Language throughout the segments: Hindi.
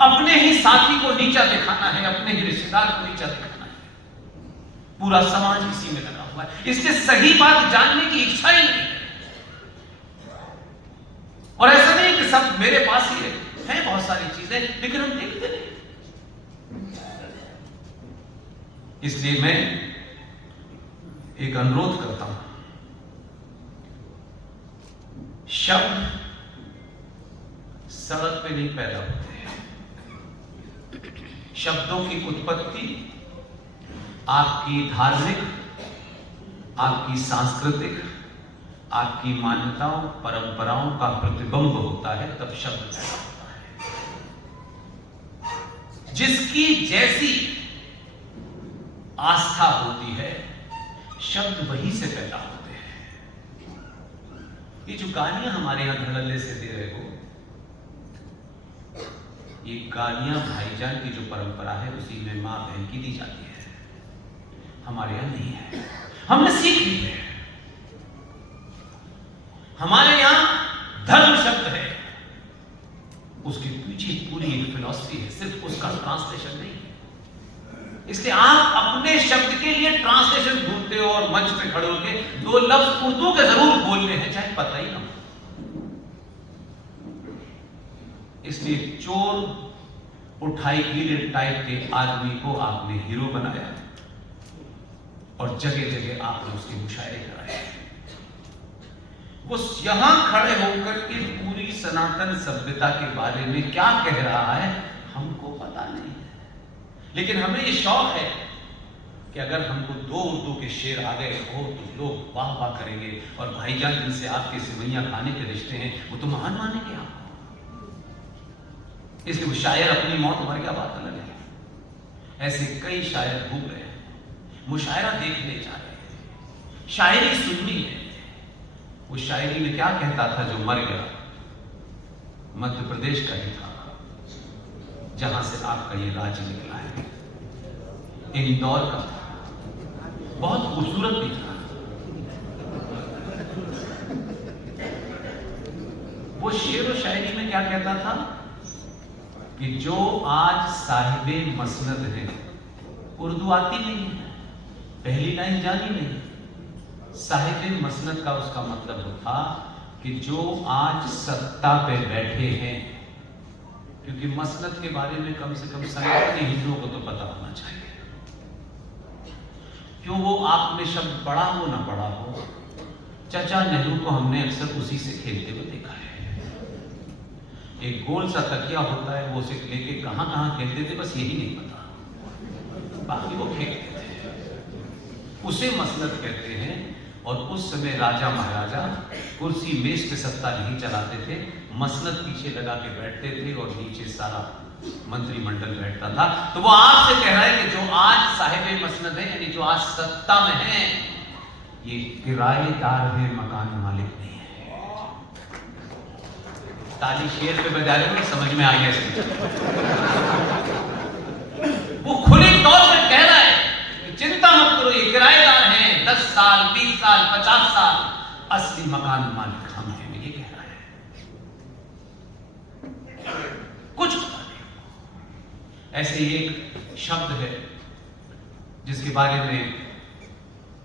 अपने ही साथी को नीचा दिखाना है, अपने ही रिश्तेदार को नीचा दिखाना है। पूरा समाज इसी में लगा हुआ है, इसलिए सही बात जानने की इच्छा ही नहीं है। और ऐसा नहीं कि सब मेरे पास ही है बहुत सारी चीजें, लेकिन हम देखते नहीं। इसलिए मैं एक अनुरोध करता हूं, शब्द सड़क पे नहीं पैदा होते हैं। शब्दों की उत्पत्ति आपकी धार्मिक, आपकी सांस्कृतिक, आपकी मान्यताओं, परंपराओं का प्रतिबिंब होता है, तब शब्द पैदा होता है। जिसकी जैसी आस्था होती है, शब्द वहीं से पैदा होते हैं। ये जो गालियां हमारे यहां धड़ल्ले से दे रहे हो, ये गालियां भाईजान की जो परंपरा है उसी में मां बहन की दी जाती है, हमारे यहां नहीं है। हमने सीख ली है। हमारे यहां धर्म शब्द है, उसके पीछे पूरी एक फिलॉसफी है, सिर्फ उसका ट्रांसलेशन नहीं है। इसलिए आप अपने शब्द के लिए ट्रांसलेशन ढूंढते हो और मंच पे खड़े होकर दो लफ्ज उर्दू के जरूर बोलने हैं, चाहे पता ही ना हो। इसलिए चोर उठाई गिरे टाइप के आदमी को आपने हीरो बनाया और जगह जगह आपने उसके मुशायरे कराए। वो यहां खड़े होकर के पूरी सनातन सभ्यता के बारे में क्या कह रहा है हमको पता नहीं है, लेकिन हमें ये शौक है कि अगर हमको दो उर्दू के शेर आ गए हो तो लोग वाह वाह करेंगे, और भाईजान जिनसे आपके सिवैयां खाने के रिश्ते हैं वो तो महान मानेंगे आपको। इसलिए वो शायर अपनी मौत मर गया, बात अलग है। ऐसे कई शायर घूम रहे हैं, मुशायरा देखने जा रहे हैं, शायरी सुननी है। वो शायरी में क्या कहता था जो मर गया? मध्य प्रदेश का ही था जहां से आपका ये राज्य निकला है, इंदौर का था, बहुत खूबसूरत भी था। वो शेर व शायरी में क्या कहता था कि जो आज साहिबे मसनद है, उर्दू आती नहीं है, पहली लाइन जानी नहीं। साहिबे मसनद का उसका मतलब था कि जो आज सत्ता पे बैठे हैं, क्योंकि मसनद के बारे में कम से कम सनातनी हिंदुओं को तो पता होना चाहिए। क्यों वो आप में शब्द पढ़ा हो ना पढ़ा हो, चाचा नेहरू को हमने अक्सर उसी से खेलते हुए देखा है। एक गोल सा तकिया होता है, वो उसे लेके कहां कहां खेलते थे बस यही नहीं पता, बाकी वो खेलते थे। उसे मसनद कहते हैं। और उस समय राजा महाराजा कुर्सी मेज पे सत्ता नहीं चलाते थे, मसनद पीछे लगा के बैठते थे और नीचे सारा मंत्रिमंडल बैठता था। तो वो आपसे कह रहा है कि जो आज साहिबे मसनद है, यानी जो आज सत्ता में है, ये किराएदार है, मकान मालिक नहीं है। ताली शेर पे बजा रहे हो, समझ में आ गया? वो खुले तौर पर कह रहा है कि चिंता मत करो, ये किराएदार हैं, 10 साल 20 साल 50 साल, असली मकान मालिक हम हैं, ये कह रहा है। कुछ पता नहीं। ऐसे ही एक शब्द है जिसके बारे में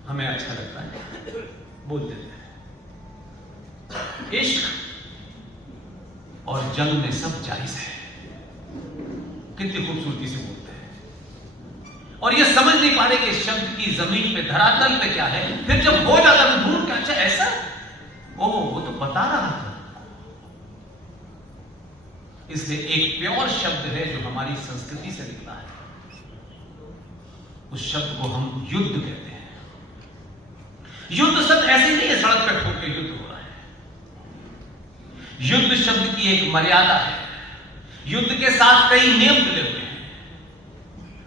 हमें अच्छा लगता है, बोल देते हैं, इश्क और जंग में सब जायज है। कितनी खूबसूरती से बोलते हैं, और ये समझ नहीं पा रहे कि शब्द की जमीन पे, धरातल पे क्या है। फिर जब हो जाता है ढूंढ के, अच्छा ऐसा, ओह वो तो बता रहा था। इसलिए एक प्योर शब्द है जो हमारी संस्कृति से निकला है, उस शब्द को हम युद्ध कहते हैं। युद्ध शब्द ऐसे नहीं है सड़क पर ठोक के युद्ध हो रहा है। युद्ध शब्द की एक मर्यादा है, युद्ध के साथ कई नियम जुड़े हुए हैं,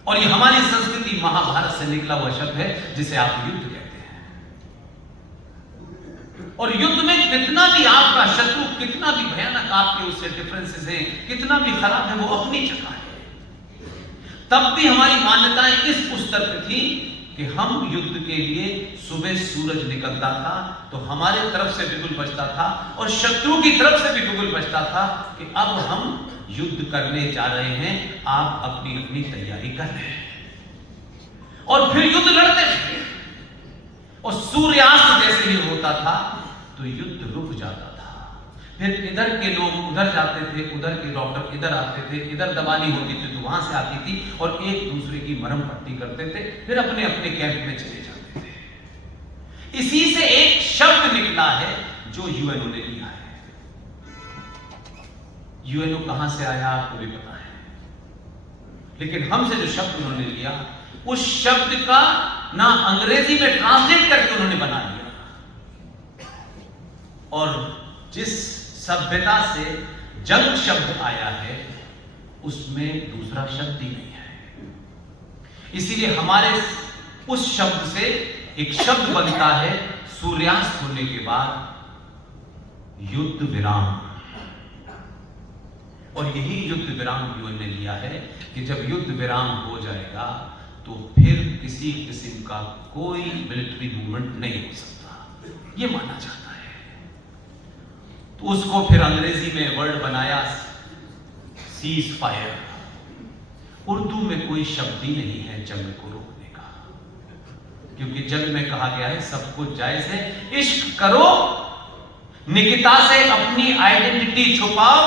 और ये हमारी संस्कृति महाभारत से निकला हुआ शब्द है जिसे आप युद्ध कहते हैं। और युद्ध में कितना भी आपका शत्रु, कितना भी भयानक आपके उससे डिफरेंसेस हैं, कितना भी खराब है, वो अपनी जगह है। तब भी हमारी मान्यताएं इस स्तर पर थी कि हम युद्ध के लिए, सुबह सूरज निकलता था तो हमारे तरफ से बिगुल बजता था और शत्रु की तरफ से भी बिगुल बजता था कि अब हम युद्ध करने जा रहे हैं, आप अपनी अपनी तैयारी कर रहे हैं। और फिर युद्ध लड़ते थे, और सूर्यास्त जैसे ही होता था तो युद्ध रुक जाता था। फिर इधर के लोग उधर जाते थे, उधर के डॉक्टर इधर आते थे, इधर दवाई होती थी तो वहां से आती थी, और एक दूसरे की मरहम पट्टी करते थे, फिर अपने अपने कैंप में चले जाते थे। इसी से एक शब्द निकला है जो यूएनओ ने लिया है। यूएनओ कहां से आया आपको भी पता है, लेकिन हमसे जो शब्द उन्होंने लिया, उस शब्द का ना अंग्रेजी में ट्रांसलेट करके उन्होंने बना लिया, और जिस सभ्यता से जंग शब्द आया है उसमें दूसरा शब्द ही नहीं है। इसीलिए हमारे उस शब्द से एक शब्द बनता है सूर्यास्त होने के बाद युद्ध विराम। और यही युद्ध विराम यूएन ने लिया है कि जब युद्ध विराम हो जाएगा तो फिर किसी किस्म का कोई मिलिट्री मूवमेंट नहीं हो सकता, यह माना जाता है। तो उसको फिर अंग्रेजी में वर्ड बनाया सीज फायर। उर्दू में कोई शब्द ही नहीं है जंग को रोकने का, क्योंकि जंग में कहा गया है सब कुछ जायज है, इश्क करो, निकिता से अपनी आइडेंटिटी छुपाओ,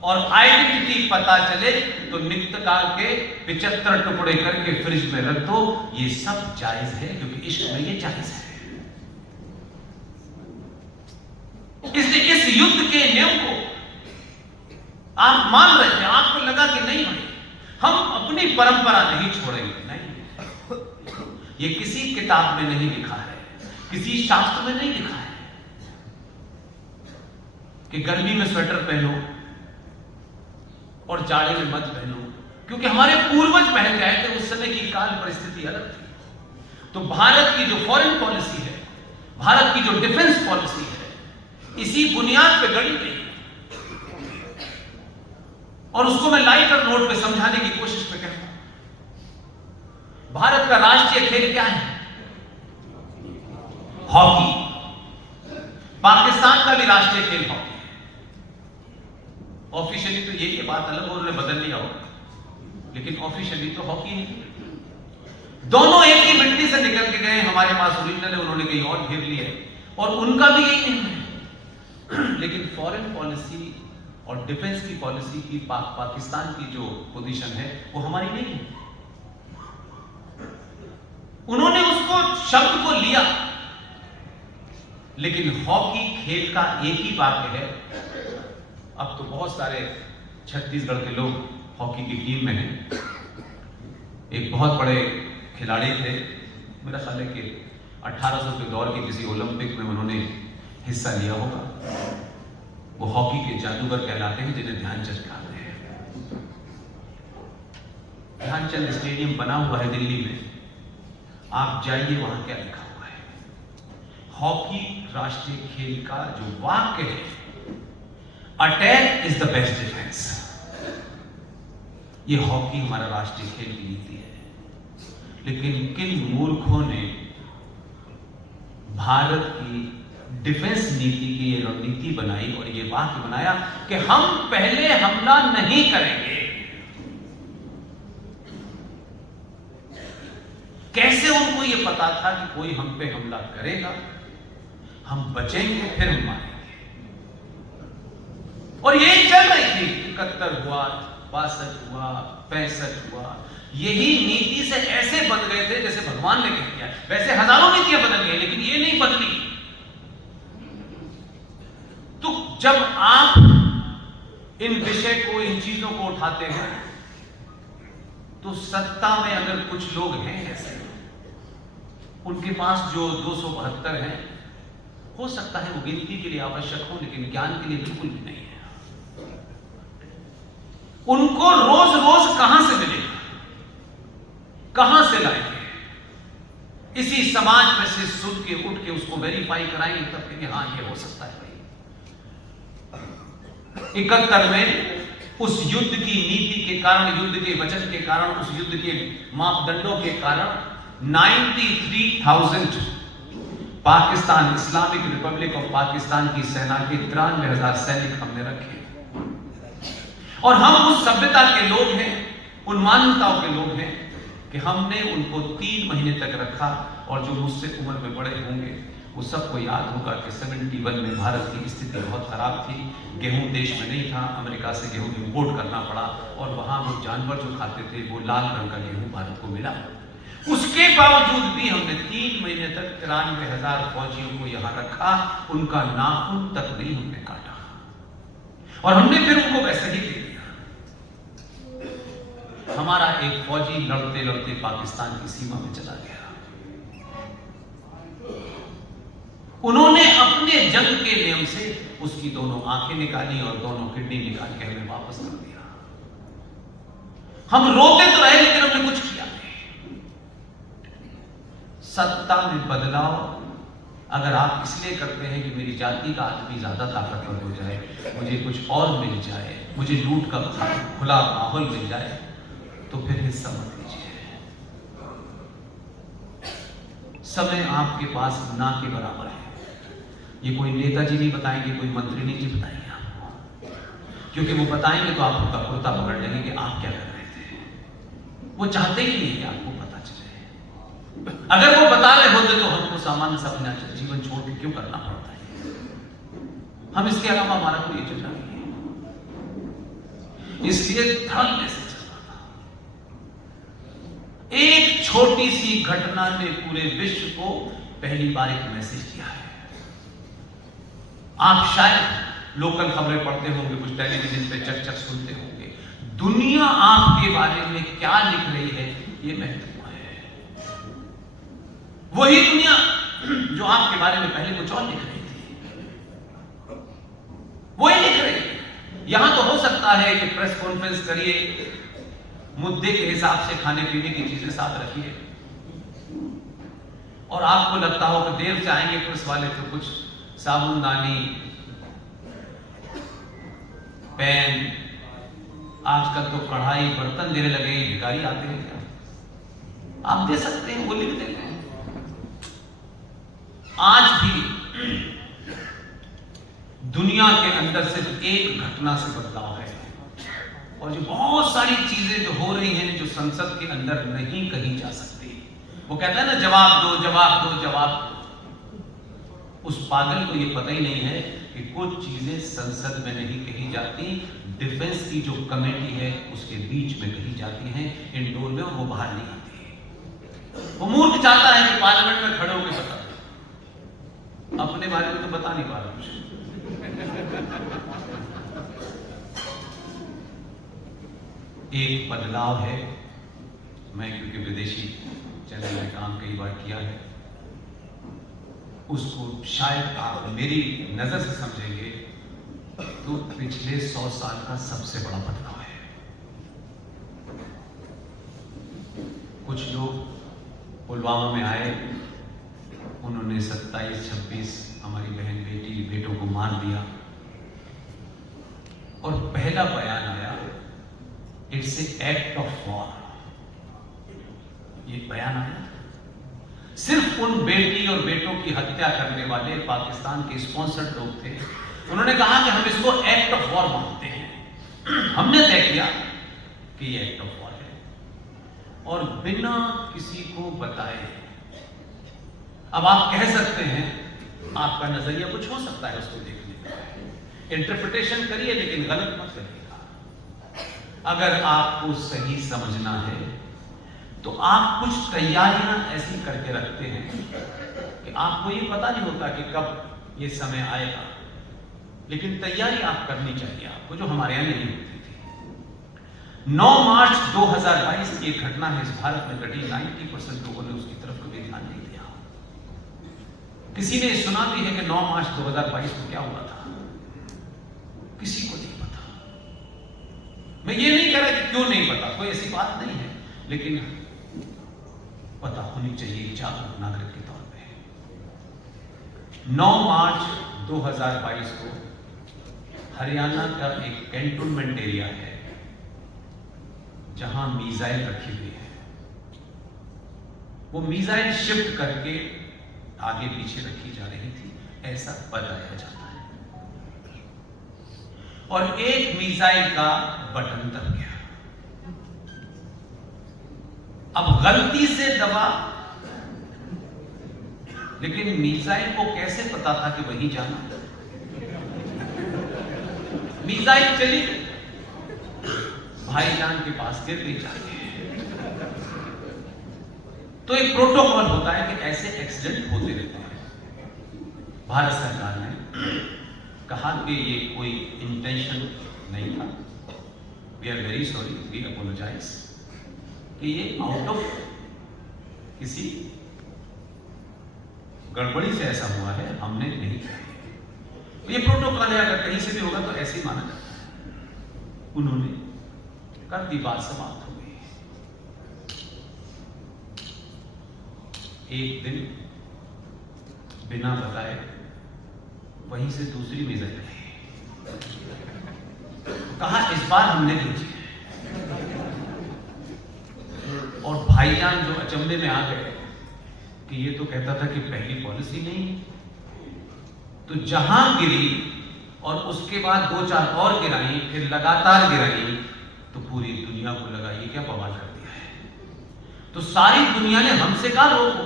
और आइडेंटिटी पता चले तो निकिता के 75 टुकड़े करके फ्रिज में रख दो। ये सब जायज है, क्योंकि इश्क में ये जायज है। इसलिए इस युद्ध के नियम को आप मान रहे थे, आपको लगा कि नहीं भाई हम अपनी परंपरा नहीं छोड़ेंगे, नहीं, ये किसी किताब में नहीं लिखा है, किसी शास्त्र में नहीं लिखा है कि गर्मी में स्वेटर पहनो और जाड़े में मत पहनो, क्योंकि हमारे पूर्वज पहन गए थे, उस समय की काल परिस्थिति अलग थी। तो भारत की जो फॉरेन पॉलिसी है, भारत की जो डिफेंस पॉलिसी है, इसी बुनियाद पे गढ़ी गई, और उसको मैं लाइटर नोट पे समझाने की कोशिश पे करता हूं। भारत का राष्ट्रीय खेल क्या है? हॉकी। पाकिस्तान का भी राष्ट्रीय खेल हॉकी। ऑफिशियली तो यही बात अलग और उन्होंने बदल लिया होगा, लेकिन ऑफिशियली तो हॉकी है। दोनों एक ही मिट्टी से निकल के गए, हमारे पास ओरिजिनल है, उन्होंने कहीं और घेर लिया, और उनका भी यही नहीं है। लेकिन फॉरेन पॉलिसी और डिफेंस की पॉलिसी की पाकिस्तान की जो पोजीशन है वो हमारी नहीं है। उन्होंने उसको शब्द को लिया, लेकिन हॉकी खेल का एक ही वाक्य है। अब तो बहुत सारे छत्तीसगढ़ के लोग हॉकी की टीम में हैं। एक बहुत बड़े खिलाड़ी थे, मेरा ख्याल है कि 1800 के दौर के किसी ओलंपिक में उन्होंने हिस्सा लिया होगा। वो हॉकी के जादूगर कहलाते हैं, जिन्हें ध्यानचंद कहते हैं। ध्यानचंद स्टेडियम बना हुआ है दिल्ली में, आप जाइए वहां क्या लिखा हुआ है। हॉकी राष्ट्रीय खेल का जो वाक्य है, attack is the best defence. ये हॉकी हमारा राष्ट्रीय खेल की नीति है। लेकिन किन मूर्खों ने भारत की डिफेंस नीति की ये रणनीति बनाई और ये वाक्य बनाया कि हम पहले हमला नहीं करेंगे। कैसे उनको ये पता था कि कोई हम पे हमला करेगा, हम बचेंगे फिर हम मारेंगे। और यही चल रही थी। 71 हुआ, 62 हुआ, 65 हुआ। यही नीति से ऐसे बन गए थे जैसे भगवान ने कह दिया। वैसे हजारों नीतियां बदल गई, लेकिन ये नहीं बदली। तो जब आप इन विषय को, इन चीजों को उठाते हैं, तो सत्ता में अगर कुछ लोग हैं ऐसे, उनके पास जो 272 हैं, हो सकता है वो गिनती के लिए आवश्यक हो, लेकिन ज्ञान के लिए बिल्कुल भी नहीं है। उनको रोज रोज कहां से मिलेगा, कहां से लाएंगे? इसी समाज में से सुन के उठ के उसको वेरीफाई कराएंगे, तब कहेंगे हाँ ये हो सकता है भाई। 71 में उस युद्ध की नीति के कारण, युद्ध के वचन के कारण, उस युद्ध के मापदंडों के कारण 93,000 Pakistan, Islamic Republic of Pakistan की सेना के 93,000 सैनिक हमने रखे। और हम उस सभ्यता के लोग हैं, उन मान्यताओं के लोग हैं कि हमने उनको 3 महीने तक रखा। और जो मुझसे उम्र में बड़े होंगे वो सबको याद होगा कि 71 में भारत की स्थिति बहुत खराब थी। गेहूं देश में नहीं था, अमेरिका से गेहूं इंपोर्ट करना पड़ा और वहां वो जानवर जो खाते थे वो लाल रंग का गेहूं भारत को मिला। उसके बावजूद भी हमने 3 महीने तक 93,000 फौजियों को यहां रखा, उनका नाखून तक नहीं हमने काटा और हमने फिर उनको वैसे ही दे दिया। हमारा एक फौजी लड़ते लड़ते पाकिस्तान की सीमा में चला गया। उन्होंने अपने जंग के नियम से उसकी दोनों आंखें निकाली और दोनों किडनी निकाल के हमें वापस कर दिया। हम रोते तो रहे लेकिन हमने कुछ किया नहीं। सत्ता में बदलाव अगर आप इसलिए करते हैं कि मेरी जाति का आदमी ज्यादा ताकतवर हो जाए, मुझे कुछ और मिल जाए, मुझे लूट का खुला माहौल मिल जाए, तो फिर हिस्सा मत लीजिए। समय आपके पास ना के बराबर है। ये कोई नेताजी नहीं बताएंगे, कोई मंत्री नहीं जी बताएंगे आपको, क्योंकि वो बताएंगे तो आप उनका कुर्ता पकड़ लेंगे कि आप क्या कर रहे थे। वो चाहते ही नहीं कि आपको पता चले। अगर वो बता रहे होते तो हमको सामान्य सा अपना जीवन छोड़ के क्यों करना पड़ता है। हम इसके अलावा हमारा कोई एजेंडा नहीं है, इसलिए धड़ल्ले से चलना था। एक छोटी सी घटना ने पूरे विश्व को पहली बार एक मैसेज दिया है। आप शायद लोकल खबरें पढ़ते होंगे, कुछ टेलीविजन पे चर्चा सुनते होंगे, दुनिया आपके बारे में क्या लिख रही है ये महत्वपूर्ण है। वही दुनिया जो आपके बारे में पहले कुछ और लिख रही थी वही लिख रही है। यहां तो हो सकता है कि प्रेस कॉन्फ्रेंस करिए, मुद्दे के हिसाब से खाने पीने की चीजें साथ रखिए और आपको लगता हो कि देर से आएंगे प्रेस वाले तो कुछ साबुनदानी, पेन, आजकल तो कढ़ाई, बर्तन देने लगे, भिखारी आते हैं क्या? आप दे सकते हैं, वो लिख देते हैं। आज भी दुनिया के अंदर सिर्फ एक घटना से बदलाव है और जो बहुत सारी चीजें जो हो रही हैं जो संसद के अंदर नहीं कही जा सकती। वो कहता है ना, जवाब दो जवाब दो जवाब दो। उस पागल को ये पता ही नहीं है कि कुछ चीजें संसद में नहीं कही जाती, डिफेंस की जो कमेटी है उसके बीच में कही जाती हैं, इंडोर में, और it बाहर नहीं आती। वो मूर्ख चाहता है कि पार्लियामेंट में खड़े होकर बता, अपने बारे में तो बता नहीं पा रहा कुछ। एक बदलाव है, मैं क्योंकि विदेशी चैनल में काम कई बार किया है, उसको शायद आप मेरी नजर से समझेंगे तो पिछले 100 साल का सबसे बड़ा बदलाव है। कुछ लोग पुलवामा में आए, उन्होंने 27-26 हमारी बहन बेटों को मार दिया और पहला बयान आया, it's a act of war. ये बयान आया सिर्फ उन बेटी और बेटों की हत्या करने वाले पाकिस्तान के स्पॉन्सर्ड लोग थे। उन्होंने कहा कि हम इसको एक्ट ऑफ वॉर मानते हैं। हमने तय किया कि ये एक्ट ऑफ वॉर है और बिना किसी को बताए। अब आप कह सकते हैं, आपका नजरिया कुछ हो सकता है उसको देखने का, इंटरप्रिटेशन करिए लेकिन गलत मत करिएगा। अगर आपको सही समझना है तो आप कुछ तैयारियां ऐसी करके रखते हैं कि आपको ये पता नहीं होता कि कब ये समय आएगा, लेकिन तैयारी आप करनी चाहिए आपको, जो हमारे यहां नहीं होती थी। 9 मार्च 2022 की एक घटना है, इस भारत में घटी। 90% लोगों ने उसकी तरफ कभी ध्यान नहीं दिया। किसी ने सुना भी है कि 9 मार्च 2022 को क्या हुआ था, किसी को नहीं पता। मैं ये नहीं कह रहा कि क्यों नहीं पता, कोई ऐसी बात नहीं है, लेकिन पता होनी चाहिए जागरूक नागरिक के तौर पे। 9 मार्च 2022 को हरियाणा का एक कैंटोनमेंट एरिया है जहां मिसाइल रखी हुई है। वो मिसाइल शिफ्ट करके आगे पीछे रखी जा रही थी, ऐसा बताया जाता है। और एक मिसाइल का बटन दब गया। अब गलती से दबा, लेकिन मिसाइल को कैसे पता था कि वहीं जाना? मिसाइल चली, भाईजान के पास गिर गई जाके। तो एक प्रोटोकॉल होता है कि ऐसे एक्सीडेंट होते रहते हैं। भारत सरकार ने कहा कि ये कोई इंटेंशन नहीं था, we are very sorry, we apologise, कि ये आउट ऑफ किसी गड़बड़ी से ऐसा हुआ है, हमने नहीं किया। ये प्रोटोकॉल है, अगर कहीं से भी होगा तो ऐसे ही माना जाता है। उन्होंने कर दी, बात समाप्त हो गई। एक दिन बिना बताए वहीं से दूसरी मिसाइल आई। कहा इस बार हमने भेजी। और भाईजान जो अचंभे में आ गए कि ये तो कहता था कि पहली पॉलिसी नहीं है। तो जहां गिरी और उसके बाद 2-4 और गिराई, फिर लगातार गिराई, तो पूरी दुनिया को लगा ये क्या बवाल कर दिया है। तो सारी दुनिया ने हमसे कहा रोको,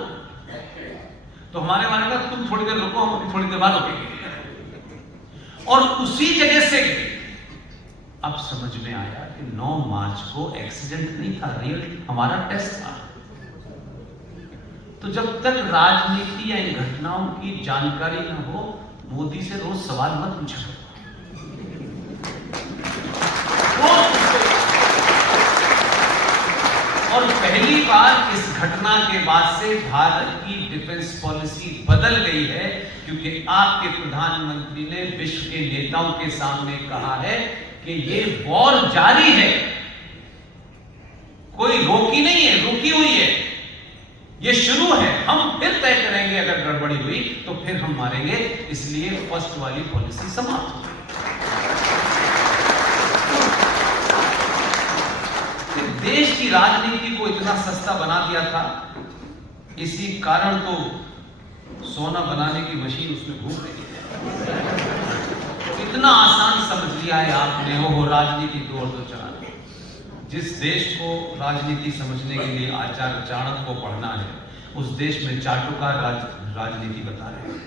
तो हमारे कहा तुम थोड़ी देर रुको, हम थोड़ी देर बाद रोकेंगे। और उसी जगह से अब समझ में आया कि 9 मार्च को एक्सीडेंट नहीं था, रियल हमारा टेस्ट था। तो जब तक राजनीति या इन घटनाओं की जानकारी न हो, मोदी से रोज सवाल मत पूछा करो। और पहली बार इस घटना के बाद से भारत की डिफेंस पॉलिसी बदल गई है, क्योंकि आपके प्रधानमंत्री ने विश्व के नेताओं के सामने कहा है कि ये वॉर जारी है, कोई रोकी नहीं है, रुकी हुई है, ये शुरू है। हम फिर तय करेंगे, अगर गड़बड़ी हुई तो फिर हम मारेंगे, इसलिए फर्स्ट वाली पॉलिसी समाप्त हो गई। देश की राजनीति को इतना सस्ता बना दिया था, इसी कारण तो सोना बनाने की मशीन उसमें घूम रही है। इतना आसान समझ लिया है आपने, वो राजनीति 2 और 2 4। जिस देश को राजनीति समझने के लिए आचार्य चाणक्य को पढ़ना है, उस देश में चाटुकार राजनीति बता रहे हैं।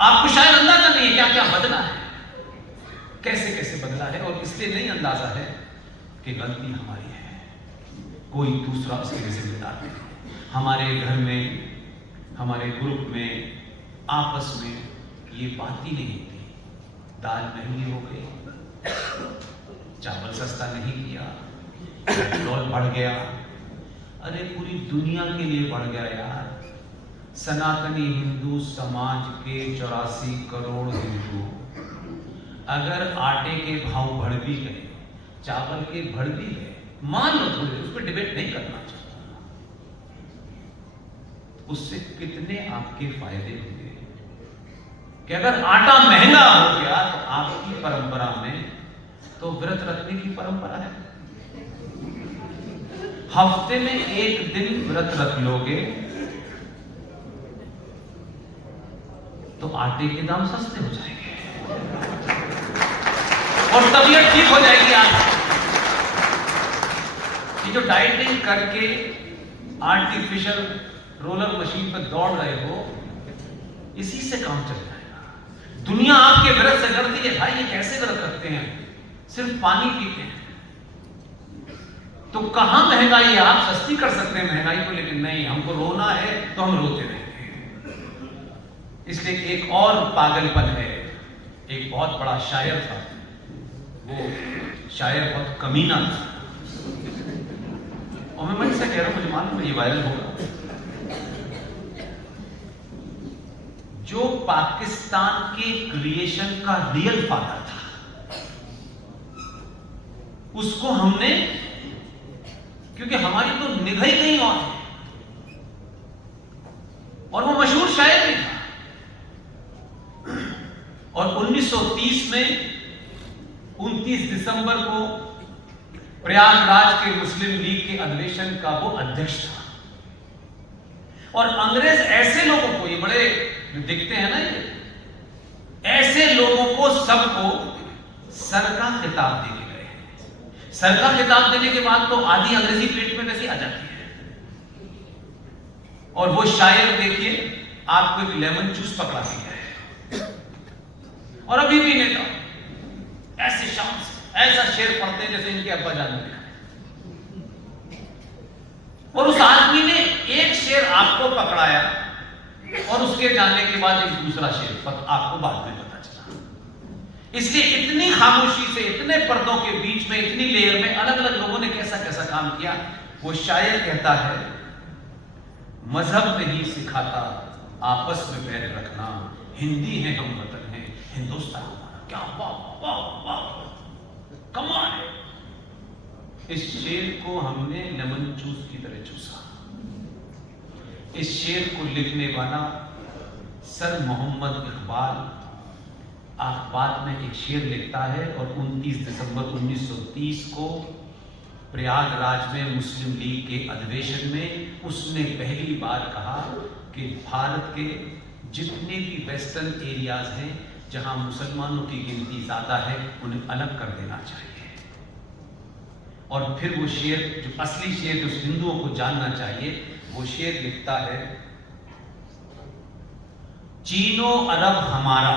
आपको शायद अंदाजा नहीं है क्या क्या बदला है, कैसे कैसे बदला है, और इसलिए नहीं अंदाजा है कि गलती हमारी है, कोई दूसरा उसके लिए जिम्मेदार नहीं। हमारे घर में, हमारे ग्रुप में, आपस में ये बात ही नहीं थी। दाल महंगी हो गई, चावल सस्ता नहीं किया, पेट्रोल बढ़ गया। अरे पूरी दुनिया के लिए बढ़ गया यार। सनातनी हिंदू समाज के 84 करोड़ हिंदू अगर आटे के भाव बढ़ भी गए, चावल के बढ़ भी गए, मान लो थोड़ी, उस पर डिबेट नहीं करना चाहता, उससे कितने आपके फायदे होंगे कि अगर आटा महंगा हो गया तो आपकी परंपरा में तो व्रत रखने की परंपरा है। हफ्ते में 1 दिन व्रत रख लोगे तो आटे के दाम सस्ते हो जाएंगे और तबीयत ठीक हो जाएगी। आप ये जो डाइटिंग करके आर्टिफिशियल रोलर मशीन पर दौड़ रहे हो, इसी से काम चल जाएगा। दुनिया आपके व्रत से डरती है, भाई ये कैसे व्रत रखते हैं, सिर्फ पानी पीते हैं। तो कहां महंगाई है, आप सस्ती कर सकते हैं महंगाई को, लेकिन नहीं, हमको रोना है तो हम रोते रहेंगे। इसलिए एक और पागलपन है। एक बहुत बड़ा शायर था, वो शायर बहुत कमीना था, और मैं मन से कह रहा हूं, मुझे मालूम है ये वायरल होगा। जो पाकिस्तान के क्रिएशन का रियल फादर था, उसको हमने, क्योंकि हमारी तो निगाह ही कहीं और है, और वो मशहूर शायर भी था। और 1930 में 29 दिसंबर को प्रयागराज के मुस्लिम लीग के अधिवेशन का वो अध्यक्ष था। और अंग्रेज ऐसे लोगों को, ये बड़े दिखते हैं ना, ऐसे लोगों को सबको सर का खिताब दे के गए। सर का खिताब देने के बाद तो आधी अंग्रेजी प्लेट में वैसे आ जाती है। और वो शायर देखिए आपको एक लेमन जूस पकड़ा दिया है और अभी भी नेता ऐसे शाम से ऐसा शेर पढ़ते हैं जैसे इनके अब्बा जान लिखा है। और उस आदमी ने एक शेर आपको पकड़ाया और उसके जाने के बाद एक दूसरा शेर आपको बाद में पता चला। इसलिए इतनी खामोशी से, इतने पर्दों के बीच में, इतनी लेयर में अलग अलग लोगों ने कैसा कैसा काम किया। वो शायर कहता है, मजहब नहीं सिखाता आपस में बैर रखना, हिंदी है हम वतन है हिंदुस्तान हमारा। क्या वाह वाह वाह कमाल है। इस शेर को हमने लेमन जूस की तरह चूसा। इस शेर को लिखने वाला सर मोहम्मद इकबाल अखबार में एक शेर लिखता है और 29 दिसंबर 1930 को प्रयागराज में मुस्लिम लीग के अधिवेशन में उसने पहली बार कहा कि भारत के जितने भी वेस्टर्न एरियाज हैं जहां मुसलमानों की गिनती ज्यादा है उन्हें अलग कर देना चाहिए। और फिर वो शेर, जो असली शेर जो हिंदुओं को जानना चाहिए, वो शेर लिखता है, चीनो अरब हमारा,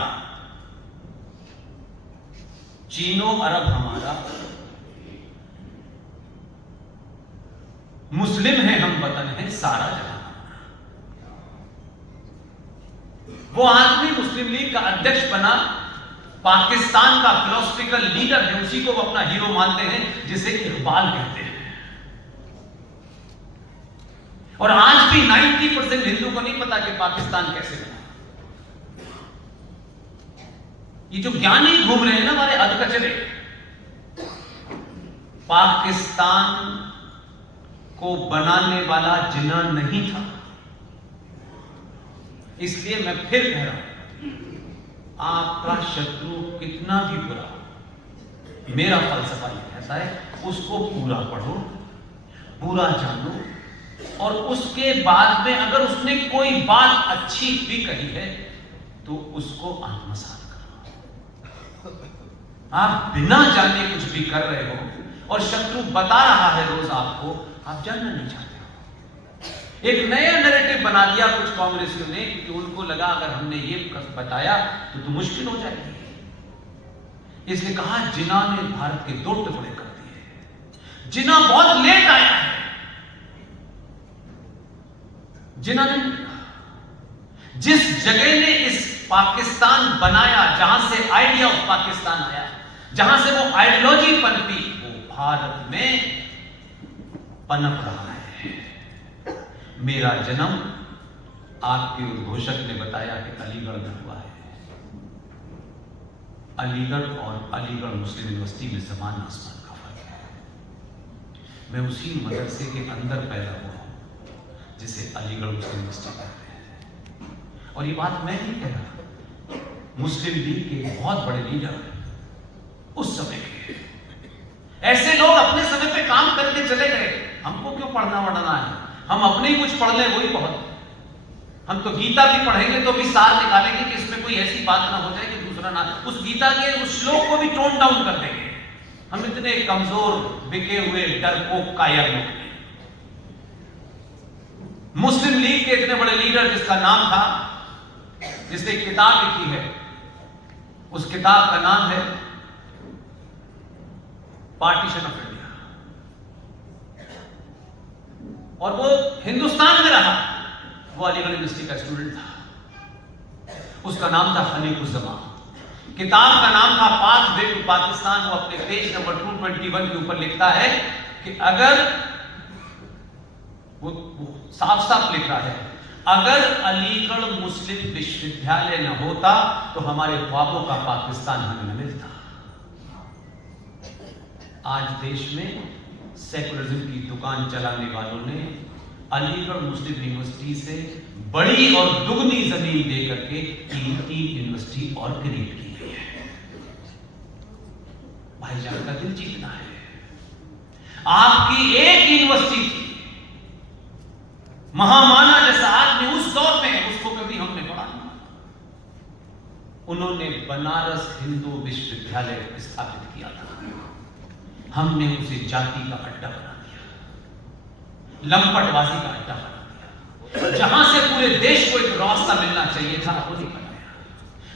चीनो अरब हमारा, मुस्लिम है हम वतन है सारा जहां। वो आदमी मुस्लिम लीग का अध्यक्ष बना, पाकिस्तान का फिलोसफिकल लीडर है, उसी को वो अपना हीरो मानते हैं, जिसे इकबाल कहते हैं। और आज भी 90% हिंदू को नहीं पता कि पाकिस्तान कैसे बना। ये जो ज्ञानी घूम रहे हैं ना हमारे अधकचरे, पाकिस्तान को बनाने वाला जिन्ना नहीं था। इसलिए मैं फिर कह रहा हूं, आपका शत्रु कितना भी बुरा, मेरा फलसफा यह कहता है उसको पूरा पढ़ो, पूरा जानो, और उसके बाद में अगर उसने कोई बात अच्छी भी कही है तो उसको आत्मसात करो। आप बिना जाने कुछ भी कर रहे हो और शत्रु बता रहा है रोज आपको, आप जानना नहीं चाहते हो। एक नया नैरेटिव बना दिया कुछ कांग्रेसियों ने कि उनको लगा अगर हमने ये बताया तो मुश्किल हो जाएगी। इसलिए कहा जिन्ना ने भारत के 2 टुकड़े कर दिए। जिन्ना बहुत लेट आया है। जिन्ना ने जिस जगह ने इस पाकिस्तान बनाया, जहां से आइडिया ऑफ पाकिस्तान आया, जहां से वो आइडियोलॉजी पनपी, वो भारत में पनप रहा है। मेरा जन्म, आपके उद्घोषक ने बताया कि अलीगढ़ में हुआ है। अलीगढ़ और अलीगढ़ मुस्लिम यूनिवर्सिटी में समान आसमान का फर्क है। मैं उसी मदरसे के अंदर पैदा हुआ हूं जिसे अलीगढ़ मुस्लिम यूनिवर्सिटी कहते हैं। और ये बात मैं नहीं कह रहा, मुस्लिम लीग के बहुत बड़े लीडर उस समय के, ऐसे लोग अपने समय पे काम करके चले गए। हमको क्यों पढ़ना वढ़ना है, हम अपने ही कुछ पढ़ लें वही बहुत। हम तो गीता भी पढ़ेंगे तो भी सार निकालेंगे कि इसमें कोई ऐसी बात ना हो जाए कि दूसरा ना, उस गीता के उस श्लोक को भी टोन डाउन कर देंगे। हम इतने कमजोर, बिके हुए, डरपोक, कायर लोग। मुस्लिम लीग के इतने बड़े लीडर जिसका नाम था, जिसने एक किताब लिखी है, उस किताब का नाम है पार्टीशन ऑफ इंडिया, और वो हिंदुस्तान में रहा। वो अलीगढ़ यूनिवर्सिटी का स्टूडेंट था। उसका नाम था खलीकुज़्ज़मान। किताब का नाम था पाथ वे टू पाकिस्तान। वो अपने पेज नंबर 221 के ऊपर लिखता है कि अगर वो साफ साफ लिख रहा है, अगर अलीगढ़ मुस्लिम विश्वविद्यालय न होता तो हमारे ख्वाबों का पाकिस्तान हमें न मिलता। आज देश में सेकुलरिज्म की दुकान चलाने वालों ने अलीगढ़ मुस्लिम यूनिवर्सिटी से बड़ी और दुगनी जमीन देकर के 3 यूनिवर्सिटी और क्रिएट की गई है। भाईजान का दिल जीतना है। आपकी एक यूनिवर्सिटी थी, महामाना जैसा आदमी उस दौर में, उसको कभी हमने पढ़ा नहीं। उन्होंने बनारस हिंदू विश्वविद्यालय स्थापित किया था। हमने उसे जाति का अड्डा बना दिया, लंपटवासी का अड्डा बना दिया। जहां से पूरे देश को एक रास्ता मिलना चाहिए था, वो नहीं बनाया।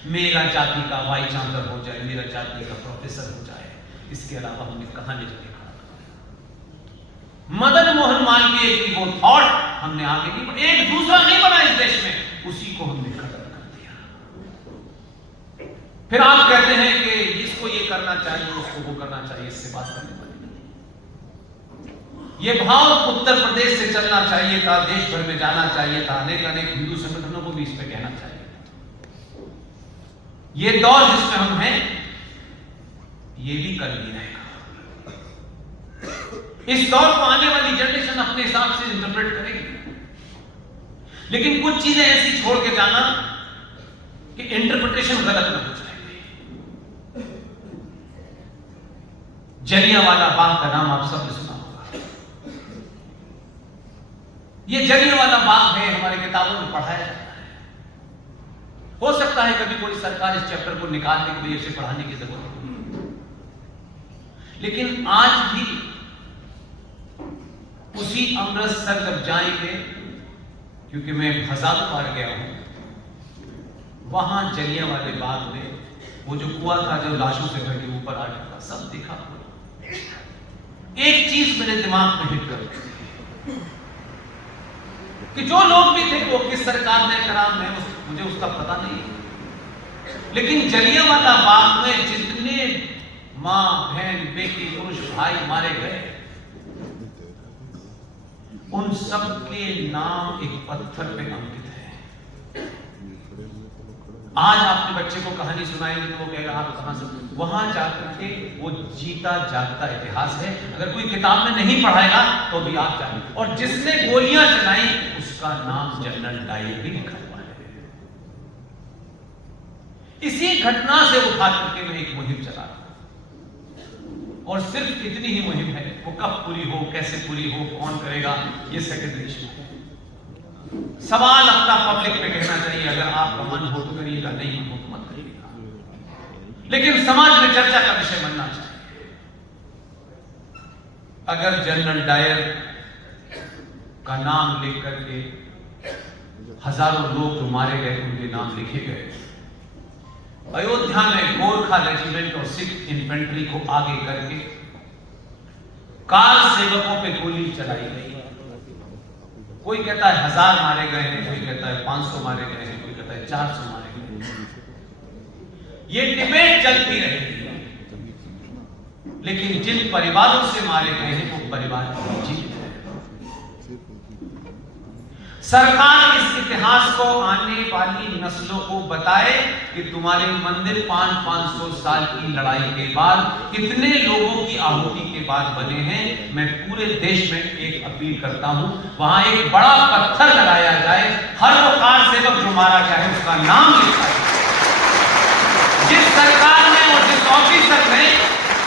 मेरा जाति का वाइस चांसलर हो जाए, मेरा जाति का प्रोफेसर हो जाए, इसके अलावा हमने कहां नहीं जगह खड़ा। मदन मोहन मालवीय की वो थॉट हमने आगे नहीं बढ़ा। एक दूसरा नहीं बना इस देश में, उसी को हमने खत्म कर दिया। फिर आप कहते हैं कि इसको ये करना चाहिए, उसको वो करना चाहिए, इससे बात करने वाली नहीं। ये भाव उत्तर प्रदेश से चलना चाहिए था, देश भर में जाना चाहिए था, अनेक हिंदू संगठनों को भी इस पे कहना चाहिए। ये दौर जिसमें हम हैं, ये भी कल नहीं रहेगा। इस दौर को आने वाली जनरेशन अपने हिसाब से इंटरप्रेट करेगी, लेकिन कुछ चीजें ऐसी छोड़ के जाना कि इंटरप्रिटेशन गलत ना हो जाए। जलियांवाला बाग का नाम आप सबने सुना होगा। ये जलियांवाला बाग है, हमारी किताबों में पढ़ाया जाता है। हो सकता है कभी कोई सरकार इस चैप्टर को निकालने के लिए इसे पढ़ाने की जरूरत हो, लेकिन आज भी उसी अमृतसर जब जाएंगे, क्योंकि मैं हजारों बार गया हूं, वहां जलियांवाले बाग में वो जो कुआं था जो लाशों से भर के ऊपर आ गया था, सब देखा। एक चीज मेरे दिमाग में हिट कर कि जो लोग भी थे वो किस सरकार ने करा, मुझे उसका पता नहीं, लेकिन जलियांवाला बाग में जितने मां बहन बेटी पुरुष भाई मारे गए, उन सब के नाम एक पत्थर पे अंकित है। आज आपने बच्चे को कहानी सुनाएंगे तो वो कहेगा आप कहां से, वहां जाकर के वो जीता जागता इतिहास है। अगर कोई किताब में नहीं पढ़ाएगा तो भी आप जानेंगे। और जिसने गोलियां चलाई उसका नाम जनरल डायर भी लिखा हुआ है। इसी घटना से उठा करके मैं एक मुहिम चला रहा हूं, और सिर्फ इतनी ही मुहिम है। वो कब पूरी हो, कैसे पूरी हो, कौन करेगा, ये सेकेंडरी इशू है। सवाल अपना पब्लिक पे कहना चाहिए। अगर आपका मन हो तो करिएगा, नहीं मन हो तो मत करिएगा, लेकिन समाज में चर्चा का विषय बनना चाहिए। अगर जनरल डायर का नाम लिख करके हजारों लोग जो मारे गए उनके नाम लिखे गए, अयोध्या में गोरखा रेजिमेंट और सिख इन्फेंट्री को आगे करके कार सेवकों पे गोली चलाई गई। कोई कहता है 1000 मारे गए हैं, कोई कहता है 500 मारे गए हैं, कोई कहता है 400 मारे गए हैं। ये डिबेट चलती रहेगी, लेकिन जिन परिवारों से मारे गए हैं वो परिवार जीवित है। सरकार इस इतिहास को आने वाली नस्लों को बताए कि तुम्हारे मंदिर 500 साल की लड़ाई के बाद, कितने लोगों की आहुति के बाद बने हैं। मैं पूरे देश में एक अपील करता हूं, वहां एक बड़ा पत्थर लगाया जाए, हर वो कार सेवक जो मारा गया है उसका नाम लिखा जाए। जिस सरकार ने और जिस ऑफिसर ने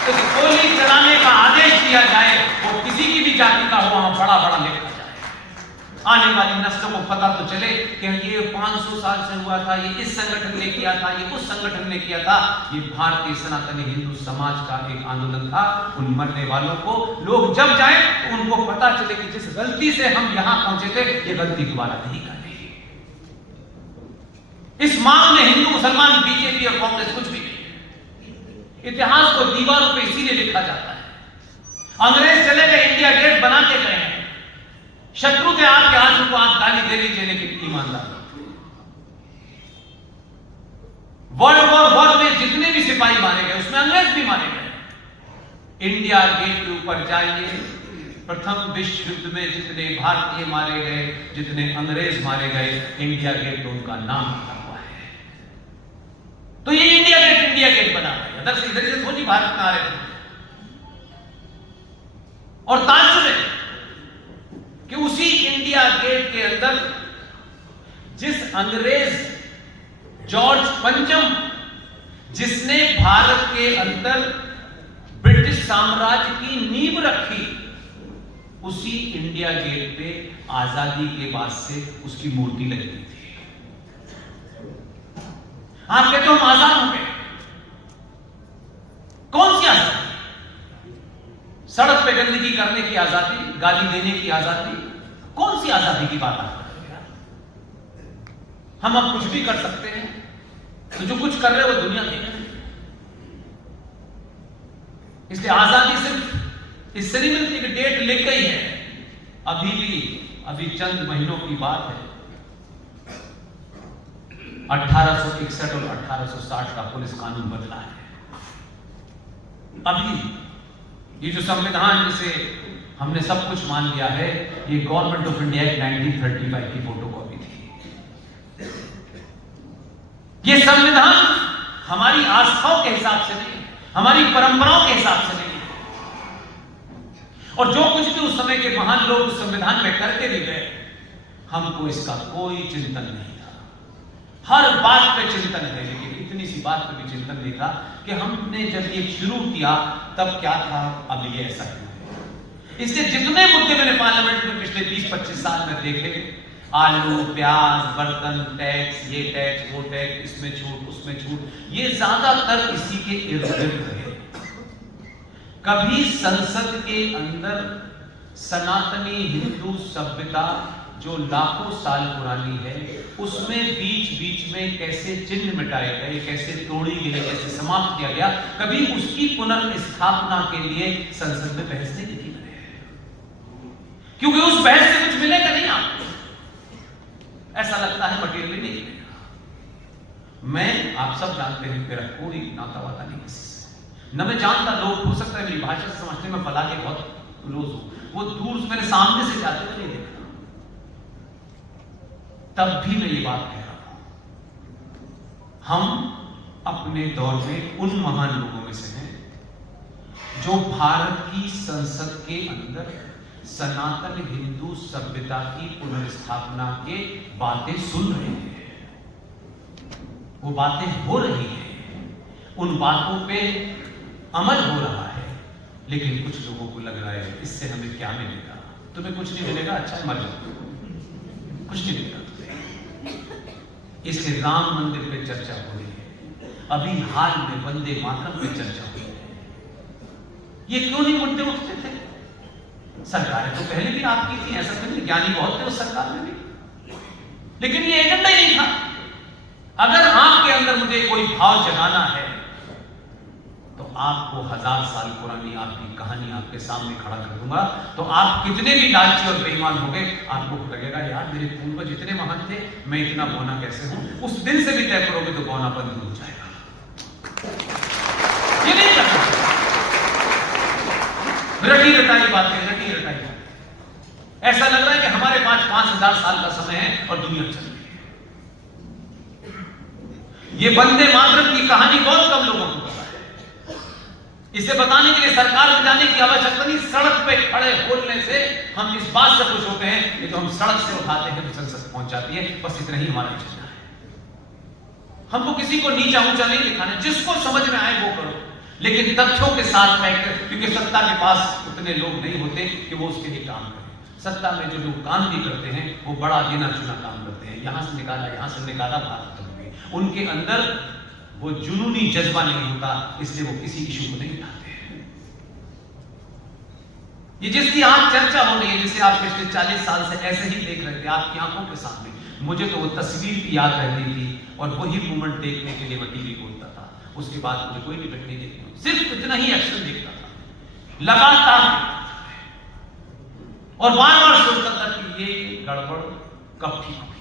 उस गोली चलाने का आदेश दिया जाए, वो किसी की भी जाति का हो, वहां बड़ा बड़ा लिखा जाए। आने वाली नस्लों को पता तो चले कि ये 500 साल से हुआ था, ये इस संगठन ने किया था, ये उस संगठन ने किया था। ये भारतीय सनातनी हिंदू समाज का एक आंदोलन था। उन मरने वालों को लोग जब जाए तो उनको पता चले कि जिस गलती से हम यहां पहुंचे थे, ये गलती दोबारा नहीं करनी। इस मांग में हिंदू मुसलमान बीजेपी और कांग्रेस कुछ भी नहीं है। इतिहास को दीवारों पर इसीलिए लिखा जाता है। अंग्रेज चले गए, इंडिया गेट बना के गए हैं, शत्रु थे आपके आंसू को आप गाली दे लीजिए, लेकिन ईमानदार। वर्ल्ड वॉर में जितने भी सिपाही मारे गए उसमें अंग्रेज भी मारे गए। इंडिया गेट के ऊपर जाइए, प्रथम विश्व युद्ध में जितने भारतीय मारे गए, जितने अंग्रेज मारे गए, इंडिया गेट में उनका नाम लिखा हुआ है। तो ये इंडिया गेट बना हुआ है। अदर से इधर से थोड़ी भारत में आ रहे थे। और ताज्जुब है कि उसी इंडिया गेट के अंदर जिस अंग्रेज जॉर्ज पंचम, जिसने भारत के अंदर ब्रिटिश साम्राज्य की नींव रखी, उसी इंडिया गेट पे आजादी के बाद से उसकी मूर्ति लगी थी। आप कहते हो हम आजाद हो गए। कौन सी आजादी? सड़क पे गंदगी करने की आजादी, गाली देने की आजादी, कौन सी आजादी की बात आप कर रहे हैं? हम अब कुछ भी कर सकते हैं, तो जो कुछ कर रहे हैं वो दुनिया देख रही है। इसलिए आजादी सिर्फ इससे नहीं मिलती कि डेट लिख गई है। अभी चंद महीनों की बात है, 1861 और 1860 का पुलिस कानून बदला है। अभी ये जो संविधान जिसे हमने सब कुछ मान लिया है, ये गवर्नमेंट ऑफ इंडिया एक्ट 1935 की फोटोकॉपी थी। ये संविधान हमारी आस्थाओं के हिसाब से नहीं, हमारी परंपराओं के हिसाब से नहीं। और जो कुछ भी उस समय के महान लोग उस संविधान में करके भी गए, हमको इसका कोई चिंतन नहीं था। हर बात पे चिंतन है, लेकिन इतनी सी बात पे भी चिंतन नहीं था कि हमने जब ये शुरू किया तब क्या था, अब ये ऐसा क्यों। इसलिए जितने मुद्दे मैंने पार्लियामेंट में पिछले 20-25 साल में देखे, आलू, प्याज, बर्तन टैक्स, ये टैक्स, वो टैक्स, इसमें छूट, उसमें छूट, ये ज्यादातर इसी के इर्द गिर्द है। कभी संसद के अंदर सनातनी हिंदू सभ्यता जो लाखों साल पुरानी है, उसमें बीच बीच में कैसे चिन्ह मिटाए गए, कैसे तोड़ी गई, कैसे समाप्त किया गया, कभी उसकी पुनर्स्थापना के लिए संसद में बहस नहीं की मैंने। क्योंकि उस बहस से कुछ मिलेगा नहीं आपको, ऐसा लगता है मटेरियल नहीं मिलेगा। मैं, आप सब जानते हैं, मेरा कोई नाता वाता नहीं किसी से, न मैं जानता। लोग हो सकता है मेरी भाषा से समझने में फला के बहुत रोज हूं, वो दूर से मेरे सामने से जाते हुए नहीं देखा, तब भी मैं ये बात कह रहा हूं। हम अपने दौर में उन महान लोगों में से हैं जो भारत की संसद के अंदर सनातन हिंदू सभ्यता की पुनर्स्थापना के बातें सुन रहे हैं। वो बातें हो रही हैं, उन बातों पे अमल हो रहा है, लेकिन कुछ लोगों को लग रहा है इससे हमें क्या मिलेगा। तुम्हें कुछ नहीं मिलेगा, अच्छा है मर जाओ, कुछ नहीं मिलेगा। इसलिए राम मंदिर पे चर्चा हो रही है, अभी हाल में वंदे मातरम पे चर्चा हो रही है। ये क्यों नहीं मुद्दे उठते थे? सरकारें तो पहले भी आपकी थी, ऐसा तो नहीं, ज्ञानी बहुत थे उस सरकार में भी, लेकिन ये एजेंडा ही नहीं था। अगर आपके अंदर मुझे कोई भाव जगाना है, तो आपको 1000 साल पुरानी आपकी कहानी आपके सामने खड़ा कर दूंगा, तो आप कितने भी लालची और बेईमान हो गए, आपको लगेगा यार मेरे पूर्वज इतने महान थे, मैं इतना बौना कैसे हूं। उस दिन से भी तय करोगे तो बौनापन दूर हो जाएगा। ये नहीं करना, रटी रटाई बातें, रटी रटाई बातें। ऐसा लग रहा है कि हमारे पास 5000 साल का समय है और दुनिया चल रही है। ये वंदे मातरम की कहानी बहुत कम लोगों को पता है। इसे बताने के लिए सरकार में जाने की आवश्यकता नहीं, सड़क पे खड़े बोलने से हम इस बात से खुश होते हैं कि जो हम सड़क से उठाते हैं तो संसद पहुंच जाती है। बस इतना ही हमारा एजेंडा है। हमको किसी को नीचा ऊंचा नहीं दिखाना, जिसको समझ में आए वो करो, लेकिन तथ्यों के साथ फैक्ट, क्योंकि सत्ता के पास उतने लोग नहीं होते कि वो उसके लिए काम करें। सत्ता में जो लोग काम भी करते हैं वो बड़ा गिना चुना काम करते हैं, यहां से निकाला भारत तक में। उनके अंदर वो जुनूनी जज्बा नहीं होता, इसलिए वो किसी इशू को नहीं उठाते। ये जिसकी आज चर्चा हो रही है, जिसे आप पिछले 40 साल से ऐसे ही देख रहे थे आपकी आंखों के सामने, मुझे तो वो तस्वीर भी याद रहती थी और वही मूवमेंट देखने के लिए मैं टीवी खोलता था। उसके बाद मुझे कोई डिबेट नहीं देखती, सिर्फ इतना ही एक्शन देखता था, लगातार और बार बार सोचता था कि ये गड़बड़ कब ठीक होगी।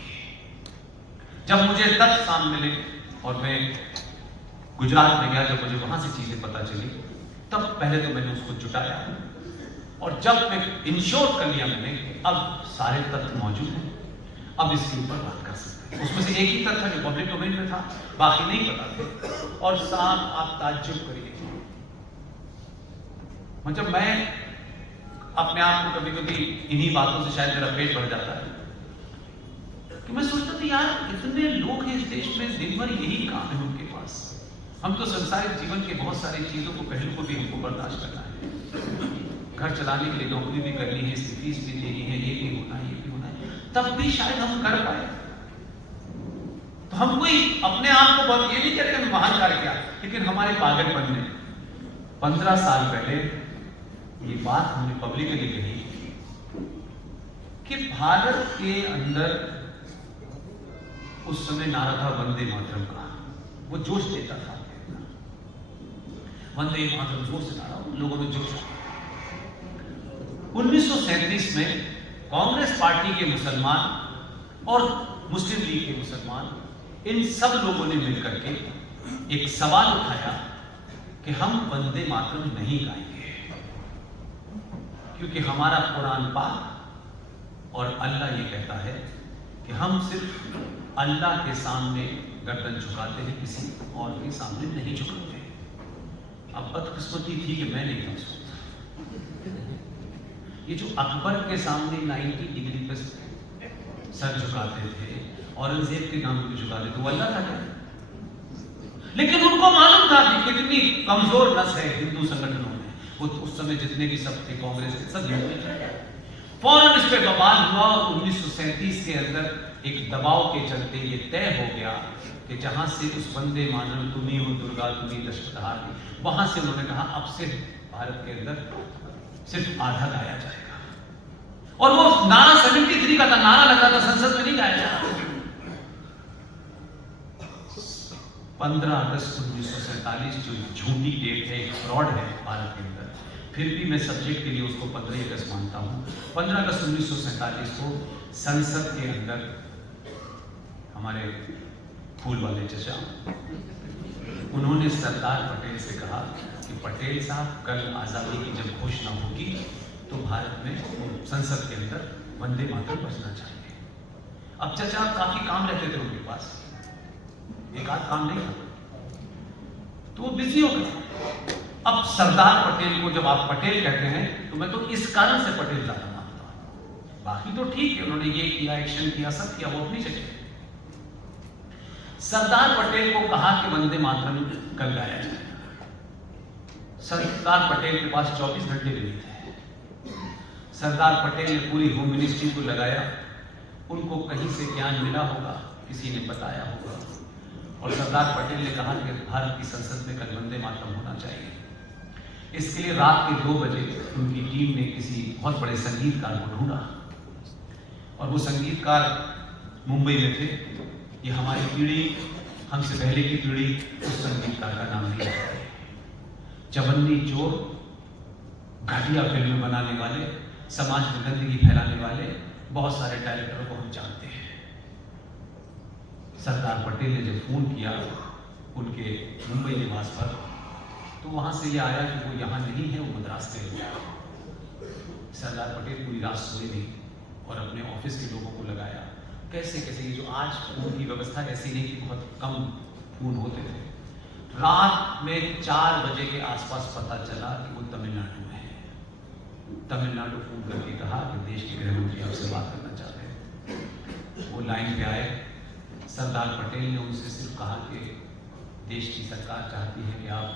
जब मुझे तथ्य सामने मिले और मैं गुजरात में गया, जब मुझे वहां से चीजें पता चली, तब पहले तो मैंने उसको जुटाया, और जब मैं इंश्योर कर लिया मैंने अब सारे तथ्य मौजूद हैं, अब इसके ऊपर बात कर सकते हैं। उसमें से एक ही तथ्य जो पब्लिक डोमेन में था, बाकी नहीं पता थे। और साहब आप ताज्जुब करिए, मतलब मैं अपने आप को कभी कभी इन्हीं बातों से शायद मेरा पेट भर जाता है कि मैं सोचता था यार इतने लोग हैं इस देश में, दिन भर यही काम है उनके पास। हम तो संसारिक जीवन के बहुत सारी चीजों को, पहलू को भी हमको बर्दाश्त करना है, घर चलाने के लिए नौकरी भी करनी है, इसकी फीस भी देनी है, ये भी होना है, ये भी होना है, तब भी शायद हम कर पाए। तो हम कोई अपने आप को बहुत ये नहीं कहते हम महान कार्य किया, लेकिन हमारे पागलपन ने 15 साल पहले ये बात हमने पब्लिकली कही कि भारत के अंदर उस समय नारा था वंदे मातरम का, वो जोश देता था, वंदे मातरम जोर से नारा, लोगों में जोश। 1937 में कांग्रेस पार्टी के मुसलमान और मुस्लिम लीग के मुसलमान, इन सब लोगों ने मिलकर के एक सवाल उठाया कि हम वंदे मातरम नहीं गाएंगे, क्योंकि हमारा कुरान पाक और अल्लाह ये कहता है कि हम सिर्फ अल्लाह के सामने गर्दन झुकाते हैं, किसी और के सामने नहीं झुकाते। अब बदकिस्मती थी कि मैं नहीं था सोचता, ये जो अकबर के सामने 90 डिग्री पे सर झुकाते थे, औरंगजेब के नाम पे झुकाते थे, वो अल्लाह था क्या? लेकिन उनको मालूम था कि कितनी कमजोर नस है हिंदू संगठनों में। वो उस समय जितने भी सब थे कांग्रेस के, सब हिंदू थे। फौरन इस पे बवाल हुआ और 1937 के अंदर एक दबाव के चलते ये तय हो गया कि जहां से उस वंदे मातरम तुम्ही हो दुर्गा तुम्ही दशवधार, वहां से उन्होंने कहा अब से भारत के अंदर सिर्फ आधा गाया जाएगा। और वो नारा 73 का था, नारा लग रहा था, संसद में नहीं गाया जा रहा। 15 अगस्त 1947 जो झूठी डेट है, एक फ्रॉड है भारत के अंदर, फिर भी मैं सब्जेक्ट के लिए उसको 15 अगस्त मानता हूँ। 15 अगस्त 1947 को संसद के अंदर हमारे फूल वाले चचा, उन्होंने सरदार पटेल से कहा कि पटेल साहब कल आज़ादी की जब घोषणा होगी तो भारत में संसद के अंदर वंदे मातरम बजना चाहिए। अब चचा काफी काम रहते थे उनके पास, एक आध काम नहीं था, तो वो बिजी हो गए। अब सरदार पटेल को जब आप पटेल कहते हैं तो मैं तो इस कारण से पटेल ज्यादा मानता हूं, बाकी तो ठीक है, उन्होंने ये किया, एक्शन किया, सब किया, वो अपनी जगह। सरदार पटेल को कहा कि वंदे मातरम कल गाया जाएगा। सरदार पटेल के पास 24 घंटे भी नहीं थे। सरदार पटेल ने पूरी होम मिनिस्ट्री को लगाया, उनको कहीं से ज्ञान मिला होगा, किसी ने बताया होगा, और सरदार पटेल ने कहा कि भारत की संसद में कल वंदे मातरम होना चाहिए। इसके लिए रात के 2 बजे उनकी टीम ने किसी बहुत बड़े संगीतकार को ढूंढा, और वो संगीतकार मुंबई में थे। ये हमारी पीढ़ी, हमसे पहले की पीढ़ी उस संगीतकार का नाम नहीं जानती। चवन्नी चोर, घटिया फिल्में बनाने वाले, समाज में गंदगी फैलाने वाले बहुत सारे डायरेक्टरों को हम जानते हैं। सरदार पटेल ने जब फोन किया उनके मुंबई निवास पर, तो वहां से ये आया कि वो यहाँ नहीं है, वो मद्रास गए हुए। सरदार पटेल पूरी रात सोए नहीं और अपने ऑफिस के लोगों को लगाया। कैसे कैसे, ये जो आज फोन की व्यवस्था ऐसी नहीं कि बहुत कम फोन होते थे, रात में 4 बजे के आसपास पता चला कि वो तमिलनाडु में है। तमिलनाडु फोन करके कहा कि देश के गृह मंत्री आपसे बात करना चाहते हैं। वो लाइन पे आए। सरदार पटेल ने उनसे सिर्फ कहा कि देश की सरकार चाहती है कि आप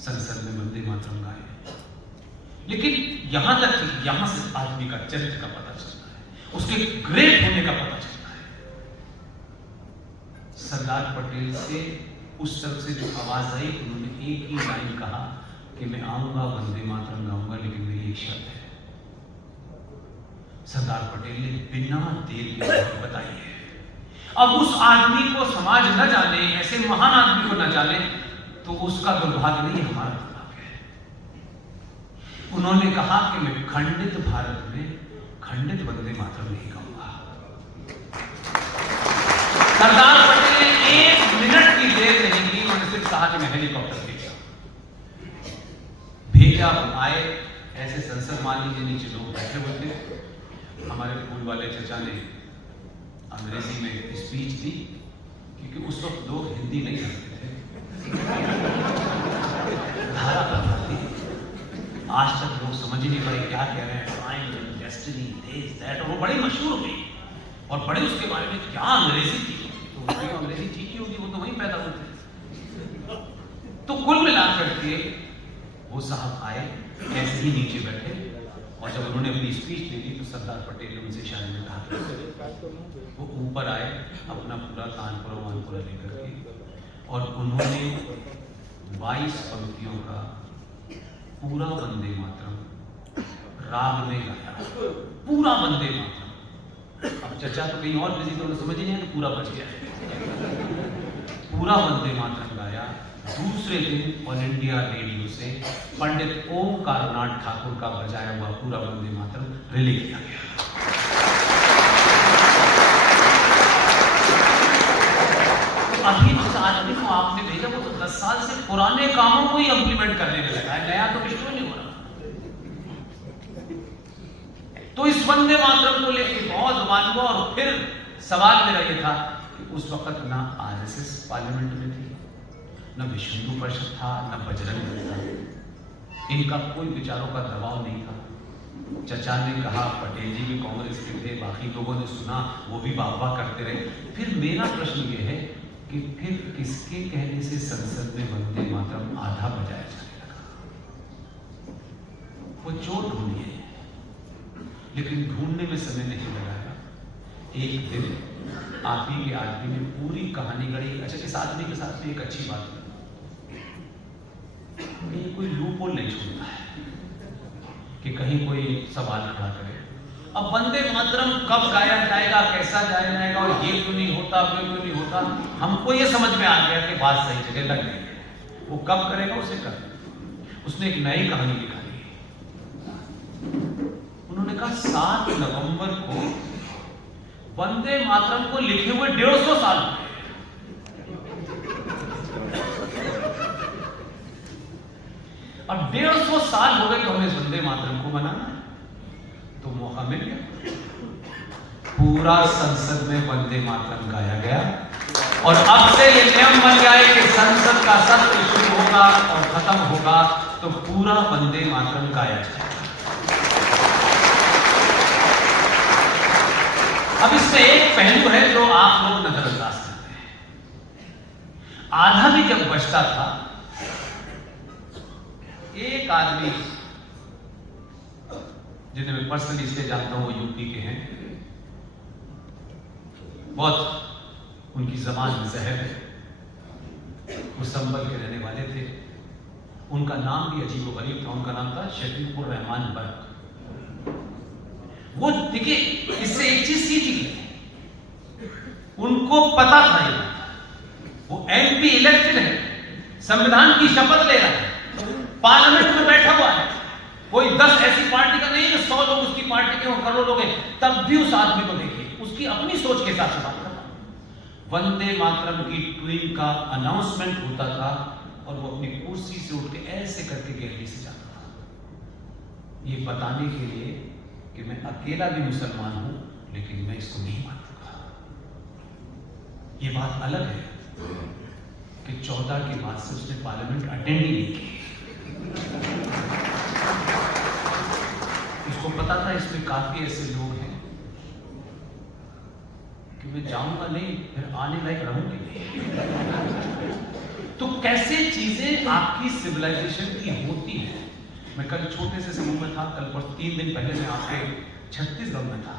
संसद में वंदे मातरम गाएं। लेकिन यहां तक कि यहां से आदमी का चरित्र का पता चलता है, उसके ग्रेट होने का पता चलता है। सरदार पटेल से उस तरफ से जो आवाज आई, उन्होंने एक ही लाइन कहा कि मैं आऊंगा, वंदे मातरम गाऊंगा, लेकिन मेरी एक शर्त है। सरदार पटेल ने बिना देर के बताई है। अब उस आदमी को समाज न जाने, ऐसे महान आदमी को न जाने, तो उसका दुर्भाग्य नहीं, हमारा दुर्भाग्य है। उन्होंने कहा कि मैं खंडित भारत में खंडित वंदे मातरम नहीं गाऊंगा। सरदार पटेल ने 1 मिनट की देर नहीं की, उन्होंने सिर्फ कहा कि मैं हेलीकॉप्टर भेजा। वो आए, ऐसे संसद मान लीजिए नीचे लोग बैठे हुए थे। हमारे फूल वाले चचा ने अंग्रेजी में स्पीच दी, क्योंकि उस वक्त लोग हिंदी नहीं जानते थे, धारा प्रथा थी। आज तक लोग समझ ही नहीं पाए क्या कह रहे हैं, टाइम, डेस्टिनी, दिस दैट, और वो बड़ी मशहूर हुई और बड़े उसके बारे में क्या अंग्रेजी थी। तो उनकी अंग्रेजी ठीक ही होगी, वो तो वहीं पैदा हुए थे। तो कुल मिलाकर के वो साहब आए, ऐसे ही नीचे बैठे और जब उन्होंने अपनी स्पीच दे दी तो सरदार पटेल ने उनसे इशारे में कहा वो ऊपर आए अपना पूरा कानपुरा वानपुरा लेकर के, और उन्होंने 22 पंक्तियों का पूरा वंदे मातरम राग में गाया, पूरा वंदे मातरम। अब चर्चा तो कहीं और बिजी, तो उन्हें समझ ही नहीं आया, पूरा बच गया। पूरा वंदे मातरम गाया। दूसरे दिन ऑल इंडिया रेडियो से पंडित ओमकारनाथ ठाकुर का बजाया हुआ पूरा वंदे मातरम रिले किया गया। तो अभी जिस आदमी को आपने भेजा वो तो 10 साल से पुराने कामों को ही इंप्लीमेंट करने में लगा है, नया तो कुछ नहीं हो रहा। तो इस वंदे मातरम को लेकर बहुत मान हुआ, और फिर सवाल मेरा ये था कि उस वक्त ना आरएसएस पार्लियामेंट में थी, न विश्व हिंदू परिषद था, न बजरंग दल था, इनका कोई विचारों का दबाव नहीं था। चचा ने कहा, पटेल जी भी कांग्रेस के थे, बाकी लोगों ने सुना, वो भी वाह वाह करते रहे। फिर मेरा प्रश्न ये है कि फिर किसके कहने से संसद में वंदे मातरम आधा बजाया जाने लगा? वो चोर ढूंढिए, लेकिन ढूंढने में समय नहीं लगाया। एक दिन आप ही के आदमी ने पूरी कहानी गढ़ी। अच्छा, इस आदमी के साथ में एक अच्छी बात, ये कोई लूपहोल नहीं छोड़ता है कि कहीं कोई सवाल खड़ा करे। अब वंदे मातरम कब गाया जाएगा, कैसा गाया जाएगा, और ये क्यों नहीं होता, वो क्यों नहीं होता, हमको ये समझ में आ गया कि बात सही जगह लग गई है। वो कब करेगा उसे कर। उसने एक नई कहानी लिखा दी। उन्होंने कहा 7 नवंबर को वंदे मातरम को लिखे हुए 150 साल हो गए। अब 150 साल हो गए तो हमें वंदे मातरम को मनाना है, तो मौका मिल गया। पूरा संसद में वंदे मातरम गाया गया, और अब से ये नियम बन गया है कि संसद का सत्र शुरू होगा और खत्म होगा तो पूरा वंदे मातरम गाया जाएगा। अब इसमें एक पहलू है जो आप लोग नजरअंदाज करते हैं। आधा भी जब बचता था, एक आदमी जिन्हें मैं पर्सनली इसलिए जानता हूं, वो यूपी के हैं, बहुत उनकी जबान जहर है, वो संभल के रहने वाले थे। उनका नाम भी अजीब व गरीब था, उनका नाम था शफीकुर रहमान बर्क। वो देखिए, इससे एक चीज सीखी, उनको पता था ये, वो एमपी इलेक्टेड है, संविधान की शपथ ले रहा है, पार्लियामेंट में बैठा हुआ है, कोई 10 ऐसी पार्टी का नहीं है 100 लोग उसकी पार्टी के और करोड़ लोग हैं, तब भी उस आदमी को देखिए, उसकी अपनी सोच के हिसाब से बात कर रहा है। वंदे मातरम की ट्वीट का अनाउंसमेंट होता था और वो अपनी कुर्सी से उठ के ऐसे करके गैलरी से जाता था, ये बताने के लिए कि मैं अकेला भी मुसलमान हूं, लेकिन मैं इसको नहीं मानूंगा। ये बात अलग है कि 14 के बाद से उसने पार्लियामेंट अटेंड ही नहीं की। उसको पता था इसमें काफी ऐसे लोग हैं कि मैं जाऊंगा नहीं, फिर आने लायक रहूंगी नहीं। तो कैसे चीजें आपकी सिविलाइजेशन की होती है। मैं कल छोटे से समूह में था, कल पर 3 दिन पहले मैं आपके छत्तीसगढ़ में था।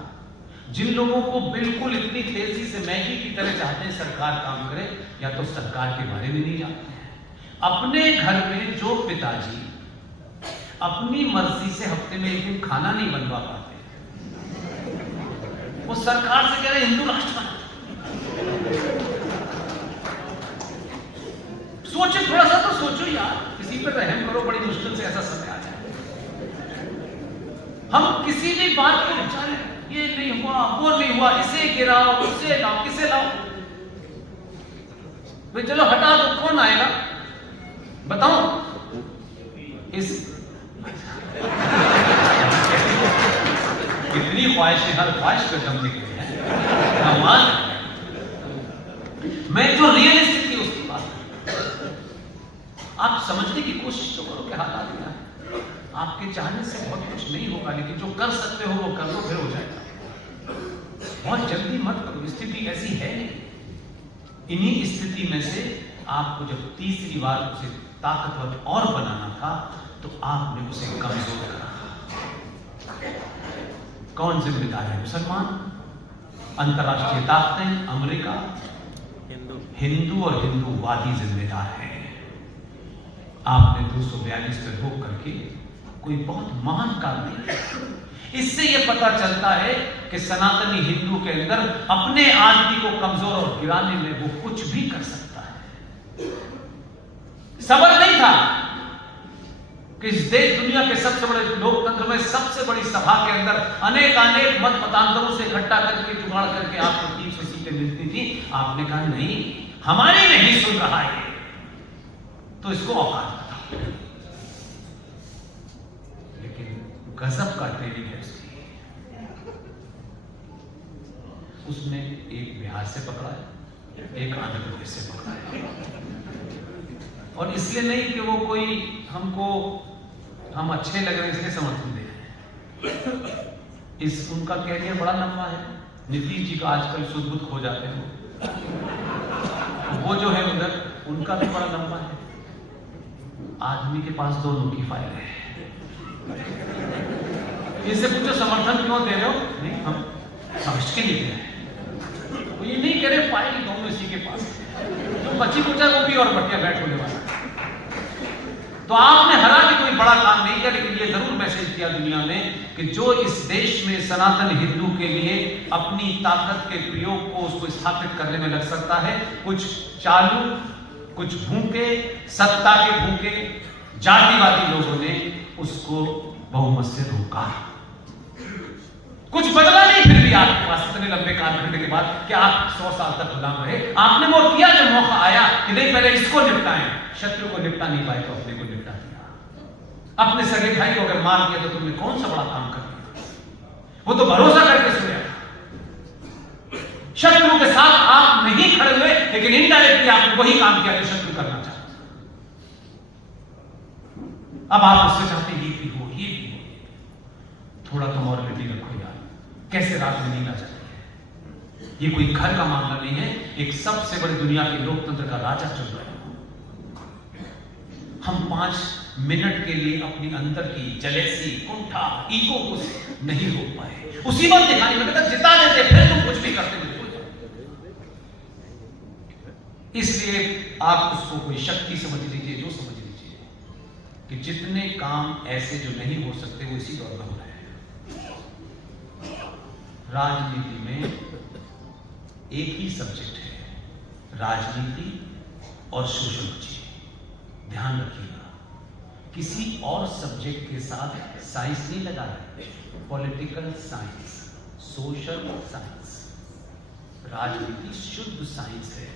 जिन लोगों को बिल्कुल इतनी तेजी से मैगी की तरह चाहते हैं सरकार काम करे, या तो सरकार के बारे में नहीं जानते हैं। अपने घर में जो पिताजी अपनी मर्जी से हफ्ते में एक दिन खाना नहीं बनवा पाते, वो सरकार से कह रहे हिंदू राष्ट्र बना। सोचो, थोड़ा सा तो सोचो यार, किसी पर रहम करो, बड़ी मुश्किल से ऐसा समय आ जाए। हम किसी भी बात को विचारें, ये नहीं हुआ, वो नहीं हुआ, इसे गिराओ, उससे लाओ, किसे लाओ, भाई चलो हटा दो, कौन आएगा बताओ। इस कितनी ख्वाहिशें, हर ख्वाहिश पे दम निकले हैं। मैं जो रियलिस्टिक थी उसकी बात, आप समझने की कोशिश तो करो कि हालात क्या है। आपके चाहने से बहुत कुछ नहीं होगा, लेकिन जो कर सकते हो वो कर लो, फिर हो जाएगा। बहुत जल्दी मत करो, स्थिति ऐसी है नहीं। इन्हीं स्थिति में से आपको जब तीसरी बार उसे ताकतवर और बनाना था, तो आपने उसे कमजोर करा। कौन जिम्मेदार है? मुसलमान, अंतरराष्ट्रीय ताकतें, अमेरिका, हिंदू और हिंदूवादी जिम्मेदार है। आपने 242 पे रोक करके कोई बहुत महान काम नहीं किया। इससे यह पता चलता है कि सनातनी हिंदू के अंदर अपने आदमी को कमजोर और गिराने में वो कुछ भी कर सकता है। सवाल नहीं था कि इस देश दुनिया के सबसे बड़े लोकतंत्र में सबसे बड़ी सभा के अंदर अनेक मत मतांतरों से इकट्ठा करके जुगाड़ करके आपको 300 सीटें मिलती थी। आपने कहा नहीं, हमारी नहीं सुन रहा है, तो इसको औकात बताओ। लेकिन गजब का ट्रेनिंग है उसने एक बिहार से पकड़ा है, एक आंध्र प्रदेश से पकड़ा है। और इसलिए नहीं कि वो कोई हमको हम अच्छे लग रहे हैं इसलिए समर्थन दे रहे हैं। इस उनका कैरियर बड़ा लंबा है। नीतीश जी का आजकल सुध-बुध खो जाते हैं, वो जो है उधर उनका भी बड़ा लंबा है। आदमी के पास दोनों की फाइल है। इससे पूछो समर्थन क्यों दे रहे हो? नहीं, हम समझ के नहीं दे रहे। वो ये नहीं कह रहे फाइल दोनों इसी के पास, जो बच्ची पूछा वो भी और बटिया बैठ होने वाला। तो आपने हरा के कोई बड़ा काम नहीं किया, लेकिन ये जरूर मैसेज दिया दुनिया में कि जो इस देश में सनातन हिंदू के लिए अपनी ताकत के प्रयोग को उसको स्थापित करने में लग सकता है, कुछ चालू, कुछ भूखे, सत्ता के भूखे जातिवादी लोगों ने उसको बहुमत से रोका। कुछ बदला नहीं फिर भी आपके पास इतने लंबे कालखंड के बाद कि आप 100 साल तक गुलाम रहे। आपने वो किया जब मौका आया कि नहीं पहले इसको निपटाएं। शत्रु को निपटा नहीं पाए तो अपने को निपटा दिया। अपने सगे भाई को अगर मार दिया तो तुमने कौन सा बड़ा काम कर दिया? वो तो भरोसा करके सोया था। शत्रु के साथ आप नहीं खड़े हुए, लेकिन इनडायरेक्टली आपने वही काम किया जो शत्रु करना चाहता। अब आप उससे चाहते ये भी हो, ये भी हो। थोड़ा तो मॉरलिटी रखो यार। कैसे रात में नींद आ जाती है? ये कोई घर का मामला नहीं है, एक सबसे बड़ी दुनिया के लोकतंत्र का राजा चल रहा है। हम 5 मिनट के लिए अपनी अंदर की जलेसी, कुंठा, ईगो को नहीं रोक पाए। उसी वक्त दिखाने में कहता जिता देते फिर तुम कुछ भी करते। इसलिए आप उसको कोई शक्ति समझ लीजिए, जो समझ लीजिए, कि जितने काम ऐसे जो नहीं हो सकते वो इसी दौर में हो रहे हैं। राजनीति में एक ही सब्जेक्ट है, राजनीति और सोशियोलॉजी। ध्यान रखिएगा, किसी और सब्जेक्ट के साथ साइंस नहीं लगा है। पॉलिटिकल साइंस, सोशल साइंस, राजनीति शुद्ध साइंस है।